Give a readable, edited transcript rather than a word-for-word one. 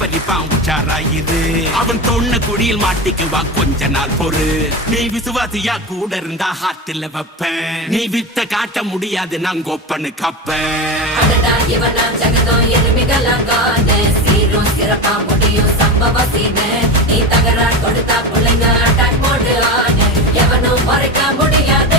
பறிப்பான் உச்சாராயிரு. அவன் தொன்ன குடியில் மாட்டிக்குவா கொஞ்ச நாள் பொறு. நீ விசுவாசியா கூட இருந்தா ஹார்ட்ல வைப்பேன். நீ வித்த காட்ட முடியாது நான் கொப்பனு கப்பேன். சீரும் சிறப்பா முடியும் சம்பவ சீனு. நீ தகராறு கொடுத்தா பிள்ளைங்க அட்டாக் போடு ஆனு. எவனும் மறைக்க முடியாது.